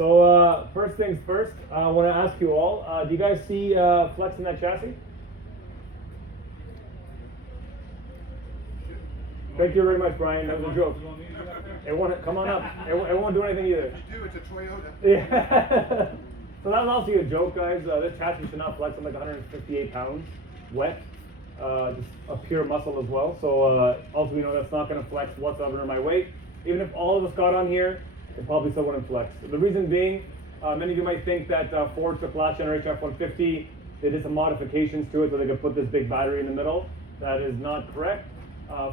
So first things first, I want to ask you all, do you guys see flex in that chassis? Thank you very much, Brian. That was a joke. It won't come on up. It won't do anything either. You do, it's a Toyota. Yeah. So that was also a joke, guys. This chassis should not flex. I'm like 158 pounds, wet, just a pure muscle as well. So also we know that's not going to flex whatsoever in my weight. Even if all of us got on here, it probably still wouldn't flex. The reason being, many of you might think that Ford took last generation F-150, they did some modifications to it so they could put this big battery in the middle. That is not correct.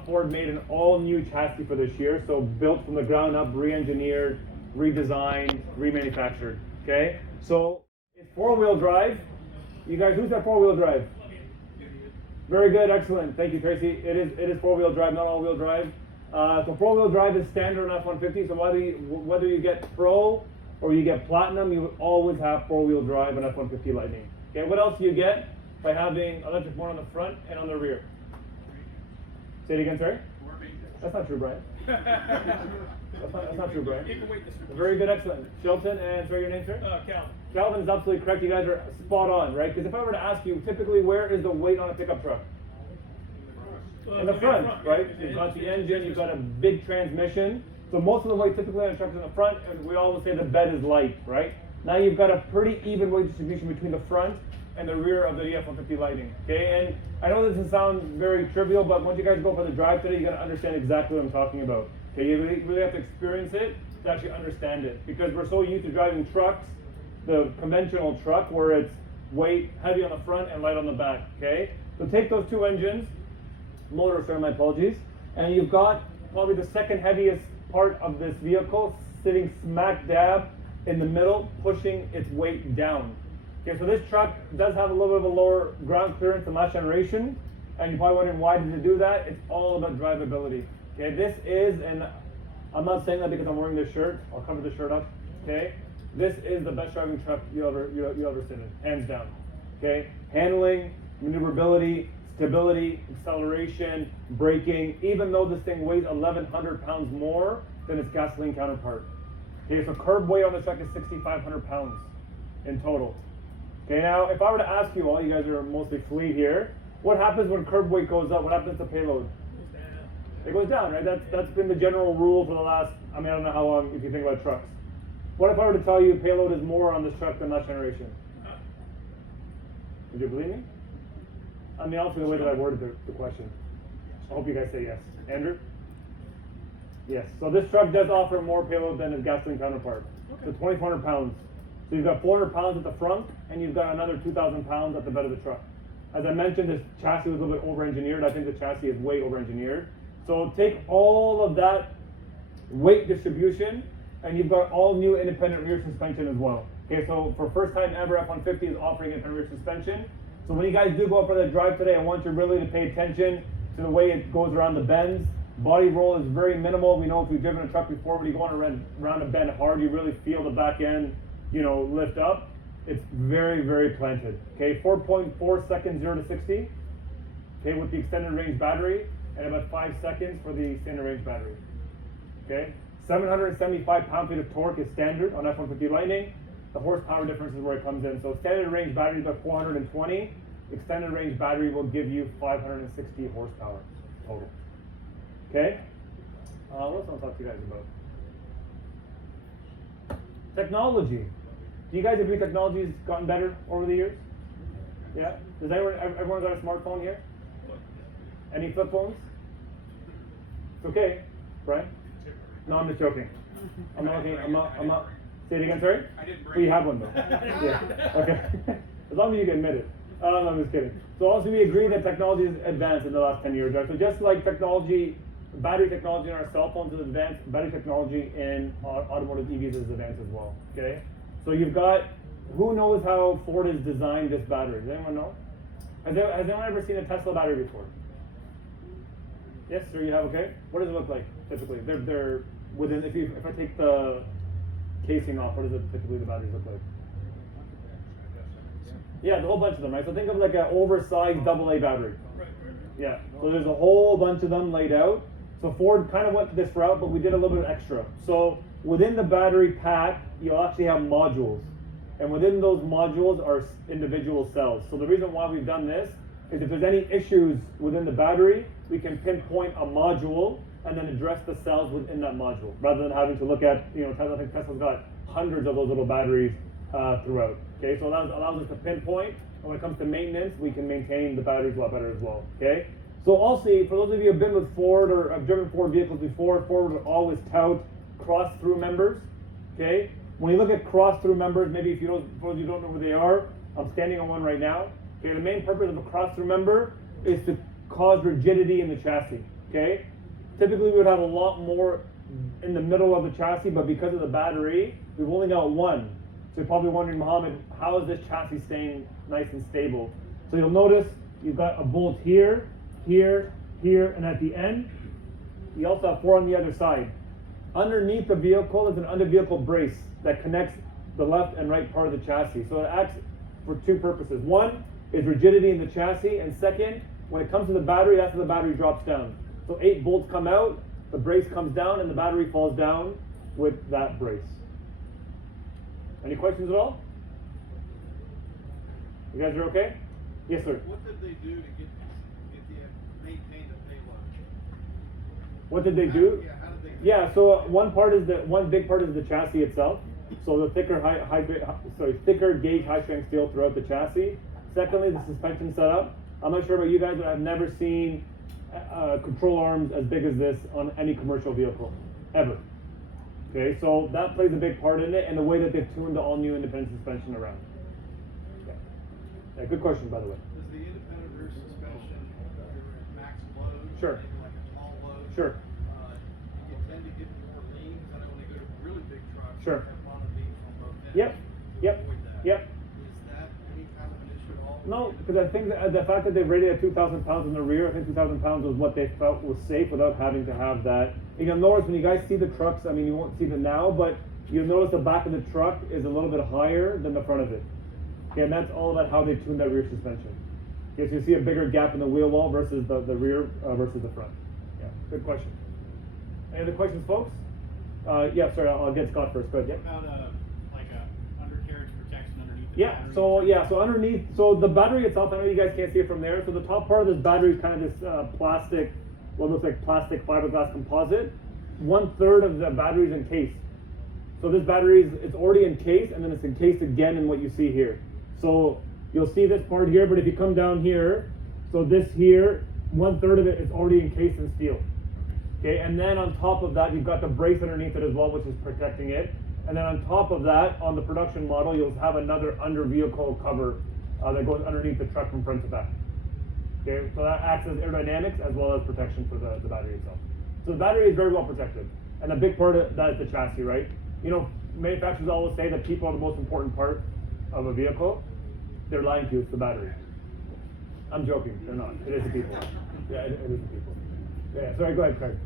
Ford made an all-new chassis for this year, so built from the ground up, re-engineered, redesigned, remanufactured. Okay, so it's four-wheel drive. You guys, who's that four-wheel drive? Very good, excellent. Thank you, Tracy. It is four-wheel drive, not all-wheel drive. So four-wheel drive is standard on F-150. So whether you get Pro or you get Platinum, you always have four-wheel drive on F-150 Lightning. Okay, what else do you get by having electric motor on the front and on the rear? Say it again, sorry? That's not true, Brian. That's not true, Brian. Very good, excellent. Shelton, and sorry, your name, sir? Calvin. Calvin is absolutely correct. You guys are spot on, right? Because if I were to ask you, typically, where is the weight on a pickup truck? In the front, right? You've got the engine, you've got a big transmission. So most of the weight typically on a truck is in the front, and we always say the bed is light, right? Now you've got a pretty even weight distribution between the front and the rear of the F-150 Lightning, okay? And I know this doesn't sound very trivial, but once you guys go for the drive today, you're gonna understand exactly what I'm talking about. Okay, you really have to experience it to actually understand it, because we're so used to driving trucks, the conventional truck, where it's weight heavy on the front and light on the back, okay? So take those two engines, motor, sorry, my apologies, and you've got probably the second heaviest part of this vehicle sitting smack dab in the middle, pushing its weight down. Okay, so this truck does have a little bit of a lower ground clearance than last generation, and you're probably wondering why did it do that? It's all about drivability. Okay, this is, and I'm not saying that because I'm wearing this shirt. I'll cover this shirt up. Okay, this is the best driving truck you ever sit in, hands down. Okay, handling, maneuverability, stability, acceleration, braking. Even though this thing weighs 1,100 pounds more than its gasoline counterpart. Okay, so curb weight on this truck is 6,500 pounds in total. Okay, now if I were to ask you all, you guys are mostly fleet here, what happens when curb weight goes up? What happens to payload? It goes down, right? That's been the general rule for the last, I don't know how long if you think about trucks. What if I were to tell you payload is more on this truck than last generation? Would you believe me? Also the way that I worded the question. I hope you guys say yes. Andrew? Yes. So this truck does offer more payload than its gasoline counterpart. Okay. So 2,400 pounds. So you've got 400 pounds at the front, and you've got another 2,000 pounds at the bed of the truck. As I mentioned, this chassis was a little bit over-engineered. I think the chassis is way over-engineered. So take all of that weight distribution, and you've got all new independent rear suspension as well. Okay, so for first time ever, F-150 is offering independent rear suspension. So when you guys do go up for that drive today, I want you really to pay attention to the way it goes around the bends. Body roll is very minimal. We know if we've driven a truck before, when you go on around a bend hard, you really feel the back end, lift up. It's very, very planted. Okay, 4.4 seconds 0 to 60. Okay, with the extended range battery, and about 5 seconds for the standard range battery. Okay, 775 pound-feet of torque is standard on F-150 Lightning. The horsepower difference is where it comes in. So standard range battery is about 420. Extended range battery will give you 560 horsepower total. Okay, what else I want to talk to you guys about? Technology. Do you guys agree technology has gotten better over the years? Yeah? Does everyone got a smartphone here? Any flip phones? It's okay, Brian? No, I'm just joking. I'm not. Say it again, sorry? I didn't bring We have one though. Yeah. Okay. As long as you can admit it. I'm just kidding. So also we agree that technology has advanced in the last 10 years, right? So just like technology, battery technology in our cell phones is advanced, battery technology in automotive EVs is advanced as well. Okay? So you've got, who knows how Ford has designed this battery? Does anyone know? Has anyone ever seen a Tesla battery before? Yes, sir, you have, okay? What does it look like typically? They're within, if I take the casing off, what does it typically the batteries look like? Yeah, the whole bunch of them, right? So think of like an oversized AA battery. Yeah, so there's a whole bunch of them laid out. So Ford kind of went this route, but we did a little bit extra. So within the battery pack, you'll actually have modules. And within those modules are individual cells. So the reason why we've done this is if there's any issues within the battery, we can pinpoint a module and then address the cells within that module, rather than having to look at, I think Tesla's got hundreds of those little batteries throughout. Okay, so that allows us to pinpoint, and when it comes to maintenance, we can maintain the batteries a lot better as well. Okay, so also, for those of you who have been with Ford or have driven Ford vehicles before, Ford would always tout cross-through members. Okay, when you look at cross-through members, maybe if you don't, for those of you who don't know who they are, I'm standing on one right now. Okay, the main purpose of a cross-through member is to cause rigidity in the chassis. Okay, typically we would have a lot more in the middle of the chassis, but because of the battery, we've only got one. So you're probably wondering, Mohammed, how is this chassis staying nice and stable? So you'll notice you've got a bolt here, here, here, and at the end, you also have 4 on the other side. Underneath the vehicle is an under-vehicle brace that connects the left and right part of the chassis. So it acts for 2 purposes. One is rigidity in the chassis, and second, when it comes to the battery, that's when the battery drops down. So 8 bolts come out, the brace comes down, and the battery falls down with that brace. Any questions at all? You guys are okay? Yes, sir. What did they do to get the maintain the payload? What did they do? How did they do Yeah, so one big part is the chassis itself. So the thicker thicker gauge high strength steel throughout the chassis. Secondly, the suspension setup. I'm not sure about you guys, but I've never seen control arms as big as this on any commercial vehicle, ever. Okay, so that plays a big part in it, and the way that they've tuned the all-new independent suspension around. Yeah, good question, by the way. Does the independent rear suspension, max load, Sure. maybe like a small load, Sure. you tend to get more lean, because I know when they go to really big trucks, Sure. they have a lot of lean from both ends. Yep. To Yep. avoid that. Yep. Is that any kind of an issue at all? No, because I think that the fact that they rated at 2,000 pounds in the rear, I think 2,000 pounds was what they felt was safe without having to have that. You'll notice when you guys see the trucks, I mean, you won't see them now, but you'll notice the back of the truck is a little bit higher than the front of it. Okay, and that's all about how they tuned that rear suspension. Okay, so you see a bigger gap in the wheel wall versus the rear versus the front. Yeah, good question. Any other questions, folks? Yeah, sorry, I'll get Scott first. Go ahead. About like a undercarriage protection underneath the Yeah, battery? so underneath, so the battery itself, I know you guys can't see it from there, so the top part of this battery is kind of this plastic, what looks like plastic fiberglass composite. 1/3 of the battery is encased. So this battery it's already encased, and then it's encased again in what you see here. So you'll see this part here, but if you come down here, so this here, 1/3 of it is already encased in steel. Okay, and then on top of that, you've got the brace underneath it as well, which is protecting it. And then on top of that, on the production model, you'll have another under-vehicle cover that goes underneath the truck from front to back. Okay, so that acts as aerodynamics as well as protection for the battery itself. So the battery is very well protected. And a big part of that is the chassis, right? Manufacturers always say that people are the most important part of a vehicle. They're lying to you, it's the battery. I'm joking, they're not. It is the people. Yeah, it is the people. Yeah, sorry, go ahead, Craig.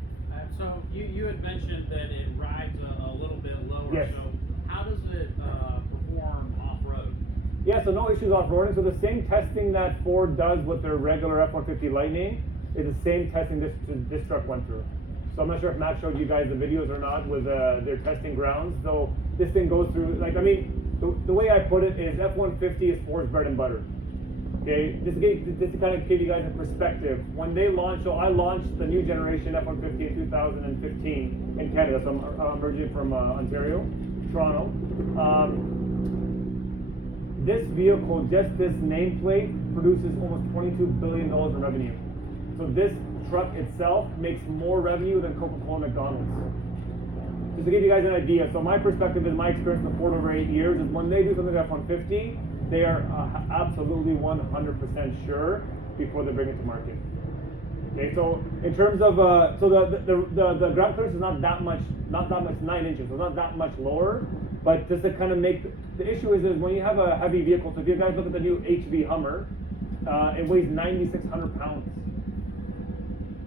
So you had mentioned that it rides a little bit lower. Yes. So how does it perform off-road? Yeah, so no issues off-roading. So the same testing that Ford does with their regular F-150 Lightning is the same testing this truck went through. So I'm not sure if Matt showed you guys the videos or not with their testing grounds. So this thing goes through, the way I put it is F-150 is Ford's bread and butter. Okay, this to kind of give you guys a perspective. When they launched, so I launched the new generation F-150 in 2015 in Canada. So I'm originally from Ontario, Toronto. This vehicle, just this nameplate, produces almost $22 billion in revenue. So this truck itself makes more revenue than Coca-Cola and McDonald's. Just to give you guys an idea, so my perspective is my experience in the Ford over 8 years is when they do something like F-150, they are absolutely 100% sure before they bring it to market. Okay, so in terms of so the ground clearance is not that much 9 inches, so it's not that much lower. But just to kind of make the issue is when you have a heavy vehicle. So if you guys look at the new HV Hummer, it weighs 9,600 pounds.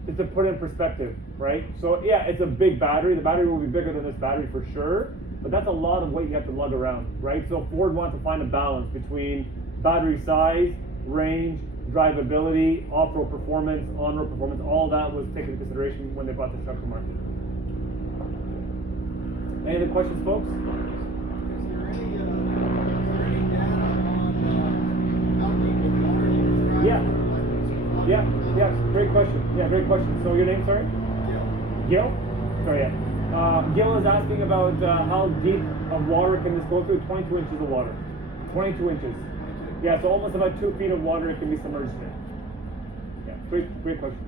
Just to put it in perspective, right? So yeah, it's a big battery. The battery will be bigger than this battery for sure. But that's a lot of weight you have to lug around, right? So Ford wants to find a balance between battery size, range, drivability, off-road performance, on-road performance. All that was taken into consideration when they brought the truck to market. Any other questions, folks? Is there any data on how deep of water you can drive? Yeah. Yeah, great question. Yeah, great question. So your name, sorry? Yeah. Gil? Sorry, yeah. Gil is asking about how deep of water can this go through? 22 inches of water. 22 inches. Yeah, so almost about 2 feet of water it can be submerged in. Yeah, great question.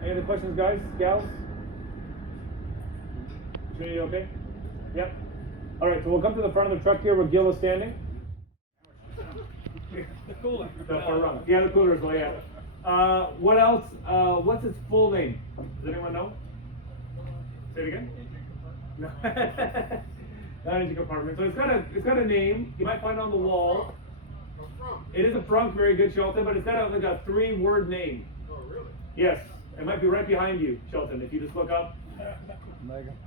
Any other questions, guys, gals? Trinity, okay? Yep. All right, so we'll come to the front of the truck here where Gil is standing. The cooler. The far run. Yeah, the cooler as well, yeah. What else? What's its full name? Does anyone know? Say it again. No. Not engine compartment. So it's got a name. You might find it on the wall. It is a frunk, very good, Shelton, but it's got like a 3-word name. Oh, really? Yes. It might be right behind you, Shelton, if you just look up.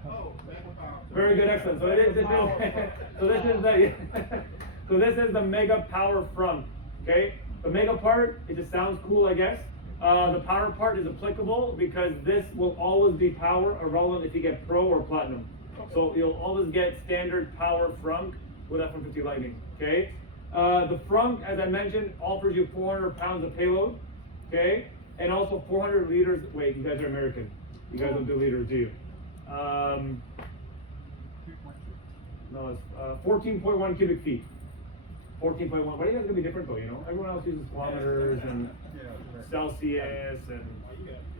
Oh, Very good, excellent. So it is. So this is the Mega Power front. Okay. The Mega part, it just sounds cool, I guess. The power part is applicable because this will always be power, irrelevant if you get Pro or Platinum. So you'll always get standard power frunk with F-150 Lightning. Okay. The frunk, as I mentioned, offers you 400 pounds of payload. Okay. And also 400 liters. Wait, you guys are American. You guys don't do liters, do you? No, it's 14.1 cubic feet. 14.1. Why are you guys gonna be different though? You know, everyone else uses kilometers and Celsius and.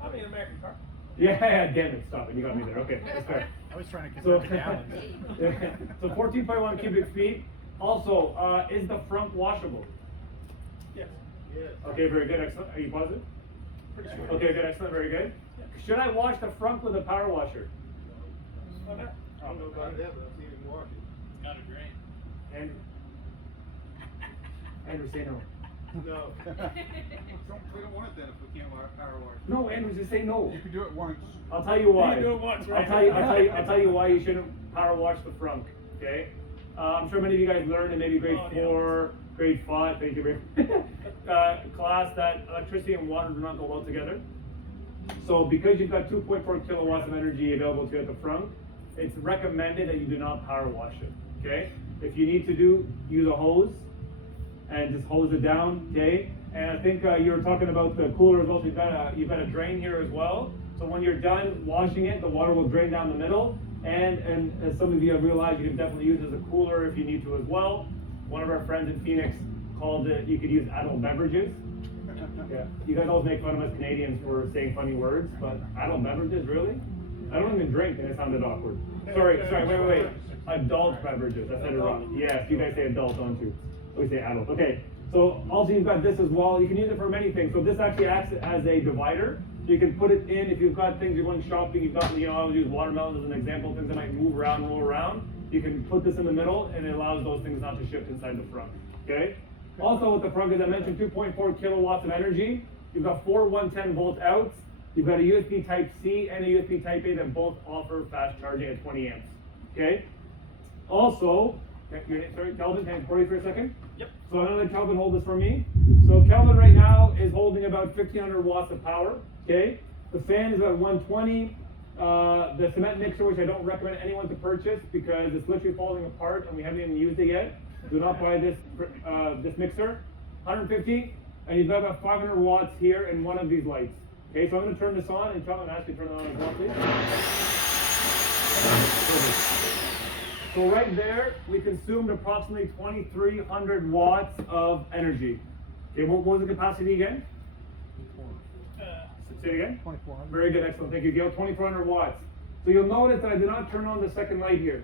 I'm in American car. Yeah, damn it, stop it. You got me there. Okay, that's fair. I was trying to So, convert it down. so 14.1 cubic feet. Also, is the front washable? Yes. Yes. Okay, very good, excellent. Are you positive? Pretty sure. Okay, good, excellent, very good. Should I wash the front with a power washer? Okay. I don't know about that, but I've seen him walk it. It's got a drain. And Andrew, say no. No. We don't want it then if we can't power wash it. No, Andrew, just say no. You can do it once. I'll tell you why. You do it once, right? I'll tell you why you shouldn't power wash the front. Okay. I'm sure many of you guys learned in maybe grade 4, grade 5. Thank you very class that electricity and water do not go well together. So because you've got 2.4 kilowatts of energy available to you at the front, it's recommended that you do not power wash it. Okay. If you need to use a hose and just hose it down. Okay. And I think you were talking about the cooler as well. So you've got a drain here as well. So when you're done washing it, the water will drain down the middle. And as some of you have realized, you can definitely use it as a cooler if you need to as well. One of our friends in Phoenix called it, you could use adult beverages. Yeah, you guys always make fun of us Canadians for saying funny words, but adult beverages, really? I don't even drink, and it sounded awkward. Sorry, wait. Adult beverages, I said it wrong. Yes, you guys say adult, don't you? We say adult. Okay, so also you've got this as well. You can use it for many things. So this actually acts as a divider. So you can put it in if you've got things you're going shopping. You've got, I would use watermelons as an example, things that might move around, roll around. You can put this in the middle, and it allows those things not to shift inside the front. Okay. Also with the front, as I mentioned, 2.4 kilowatts of energy. You've got 4 110 volt outs. You've got a USB Type C and a USB Type A that both offer fast charging at 20 amps. Okay. Also, sorry, Kelvin, can I borrow you for a second? Yep. So I'm gonna let Kelvin hold this for me. So Kelvin right now is holding about 1,500 watts of power. Okay. The fan is about 120. The cement mixer, which I don't recommend anyone to purchase because it's literally falling apart and we haven't even used it yet. Do not buy this mixer. 150, and you've got about 500 watts here in one of these lights. Okay, so I'm going to turn this on, and Kelvin, actually turn it on as well, please. So right there, we consumed approximately 2,300 watts of energy. Okay, what was the capacity again? Say it again? 2,400. Very Very good, excellent. Thank you, Gail. 2,400 watts. So you'll notice that I did not turn on the second light here.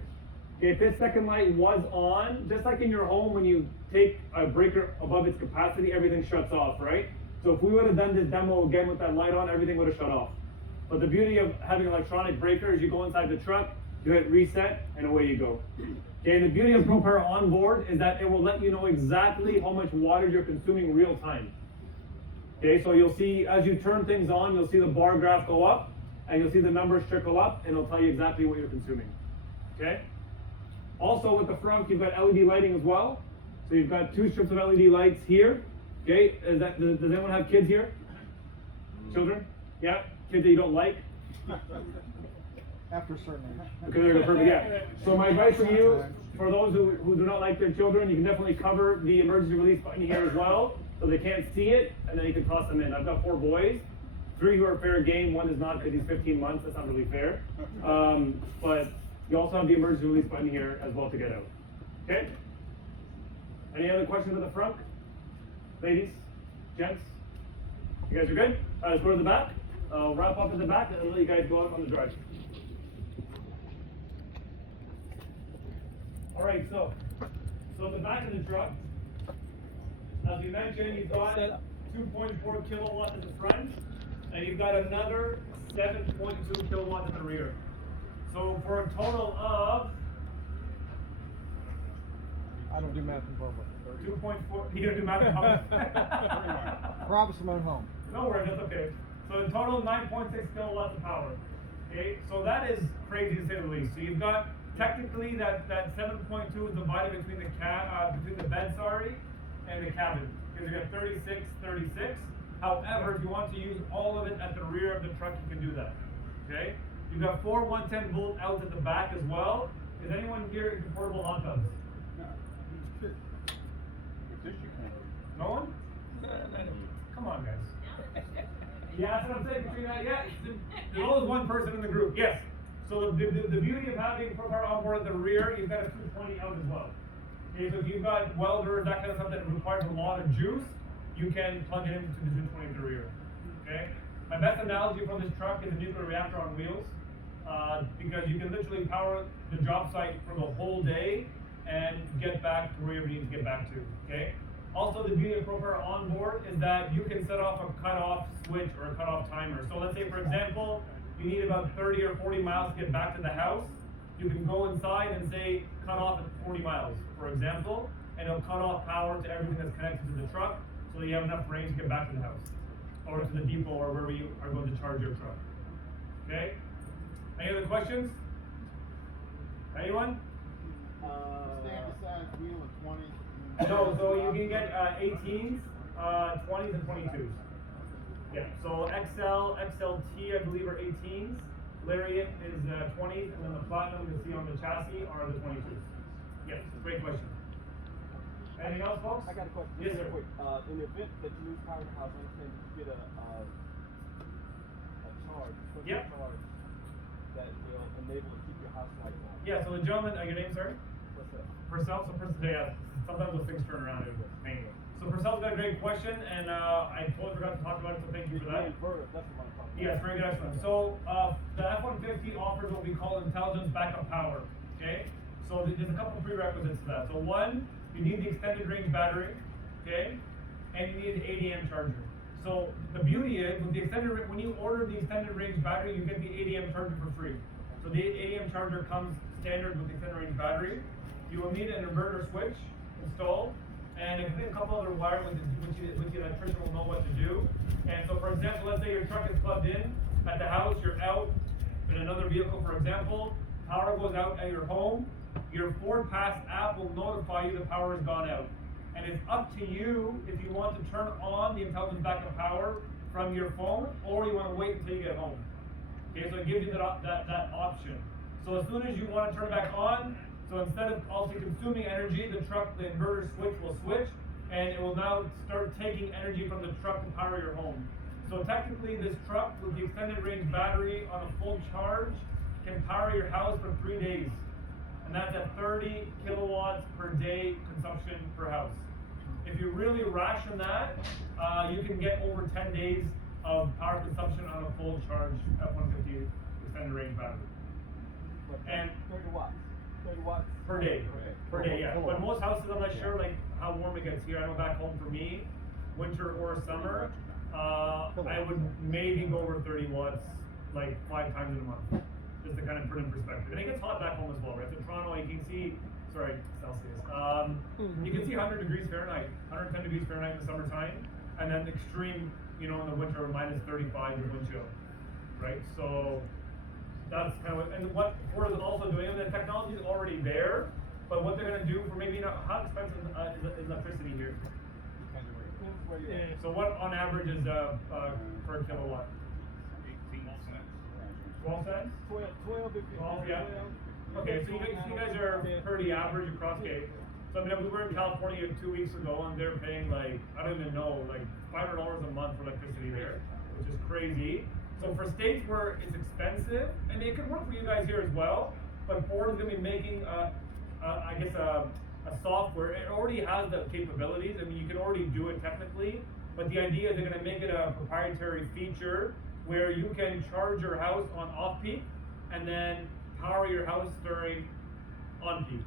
Okay, if this second light was on, just like in your home when you take a breaker above its capacity, everything shuts off, right? So if we would have done this demo again with that light on, everything would have shut off. But the beauty of having an electronic breaker is you go inside the truck, you hit reset, and away you go. Okay, and the beauty of ProPower on board is that it will let you know exactly how much water you're consuming real time. Okay, so you'll see as you turn things on, you'll see the bar graph go up, and you'll see the numbers trickle up, and it'll tell you exactly what you're consuming. Okay? Also with the front, you've got LED lighting as well. So you've got 2 strips of LED lights here. Okay, does anyone have kids here? Children? Yeah? Kids that you don't like? After a certain age. Okay, there you go, perfect, yeah. So my advice for you, for those who do not like their children, you can definitely cover the emergency release button here as well, so they can't see it, and then you can toss them in. I've got 4 boys, 3 who are fair game, 1 is not because he's 15 months, that's not really fair. But you also have the emergency release button here as well to get out. Okay? Any other questions at the front? Ladies, gents? You guys are good? Let's go to the back. I'll wrap up at the back and then let you guys go out on the drive. Alright, so the back of the truck, as we mentioned, you've got 2.4 kilowatts at the front, and you've got another 7.2 kilowatts at the rear. So for a total of I don't do math in public. 2.4, you don't do math in public? Promise I'm at home. No worries, that's okay. So in total, 9.6 kilowatts of power. Okay, so that is crazy to say the least. So you've got technically that 7.2 is divided between the bed, and the cabin. Because you got 36, 36. However, if you want to use all of it at the rear of the truck, you can do that. Okay, you've got 4 110 volt outs at the back as well. Is anyone here into portable hot tubs? No one? Come on, guys. Yeah, that's what I'm saying. Between that, yeah, there's always one person in the group. Yes. So the beauty of having propane on board at the rear, you've got a 220 out as well. Okay, so if you've got welders, that kind of stuff that requires a lot of juice, you can plug it into the 220 at the rear. Okay. My best analogy for this truck is a nuclear reactor on wheels, because you can literally power the job site for the whole day and get back to where you need to get back to. Okay. Also, the beauty of propane on board is that you can set off a cutoff switch or a cutoff timer. So let's say, for example, you need about 30 or 40 miles to get back to the house. You can go inside and say, cut off at 40 miles, for example, and it'll cut off power to everything that's connected to the truck so that you have enough range to get back to the house or to the depot or wherever you are going to charge your truck. Okay? Any other questions? Anyone? Stand beside wheel of 20. No, so you can get 18s, 20s, and 22s. Yeah, so XLT, I believe, are 18s. Lariat is 20s, and then the Platinum you see on the chassis are the 22s. Yes, great question. Anything else, folks? I got a question. Yes, sir. Quick. In the event that you lose power in the house, I understand you get a charge, Yep. charge that will enable to keep your house lights on. Yeah, so the gentleman, your name, sorry? What's that? Purcell, so sometimes those things turn around and anyway. So Purcell's got a great question, and I totally forgot to talk about it, so thank you for that. Inverter, that's what I'm talking about. Yes, very good, excellent. So the F-150 offers what we call intelligence backup power. Okay, so there's a couple prerequisites to that. So one, you need the extended range battery, okay, and you need an 80 amp charger. So the beauty is with the when you order the extended range battery, you get the 80 amp charger for free. So the 80 amp charger comes standard with the extended range battery. You will need an inverter switch installed, and a couple other wires which the electrician will know what to do. And so, for example, let's say your truck is plugged in at the house, you're out in another vehicle, for example, power goes out at your home, your Ford Pass app will notify you the power has gone out. And it's up to you if you want to turn on the intelligence backup power from your phone, or you want to wait until you get home. Okay, so it gives you that option. So as soon as you want to turn it back on, so instead of also consuming energy, the inverter switch will switch, and it will now start taking energy from the truck to power your home. So technically, this truck with the extended range battery on a full charge can power your house for 3 days. And that's at 30 kilowatts per day consumption per house. If you really ration that, you can get over 10 days of power consumption on a full charge F-150 extended range battery. And 30 watts. 30 watts per day. Okay. Per day, yeah. But most houses, I'm not sure like how warm it gets here. I know back home for me, winter or summer, I would maybe go over 30 watts like 5 times in a month, just to kind of put it in perspective. And it gets hot back home as well, right? So Toronto, you can see, sorry, Celsius. You can see 100 degrees Fahrenheit, 110 degrees Fahrenheit in the summertime, and then extreme, in the winter, minus 35 with wind chill, right? So that's kind of and what Ford is also doing, and the technology is already there, but what they're going to do for maybe how expensive is electricity here? Depends where you're at. So what on average is per kilowatt? 18 cents. 12 cents? 12 if you 12, yeah. 12. Okay, so you guys are pretty average across Cape. So I mean, we were in California 2 weeks ago, and they're paying like, I don't even know, like $500 a month for electricity there, which is crazy. So for states where it's expensive, I mean, it could work for you guys here as well, but Ford is going to be making, I guess, a software. It already has the capabilities. I mean, you can already do it technically, but the idea is they're going to make it a proprietary feature where you can charge your house on off-peak and then power your house during on-peak.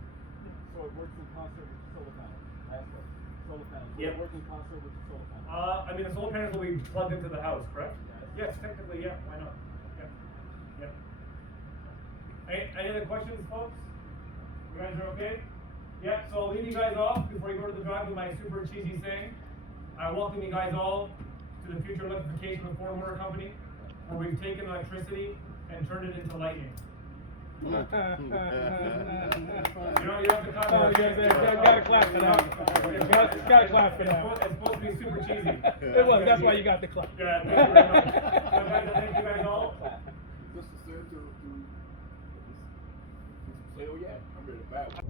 So it works in concert with the solar panels. Last one. Solar panels. Yep. It works in concert with the solar panels. I mean, the solar panels will be plugged into the house, correct? Yes, technically, yeah. Why not? Yeah. Any other questions, folks? You guys are okay? Yeah. So I'll leave you guys off before you go to the drive with my super cheesy saying. I welcome you guys all to the future electrification of Ford Motor Company, where we've taken electricity and turned it into lightning. You don't have to clap. Oh, gotta clap for that. Gotta clap for that. It's supposed to be super cheesy. It was. That's why you got the clap. Yeah, thank you very much. So guys, thank you guys all. Just to say to say, oh yeah, I'm ready to buy one.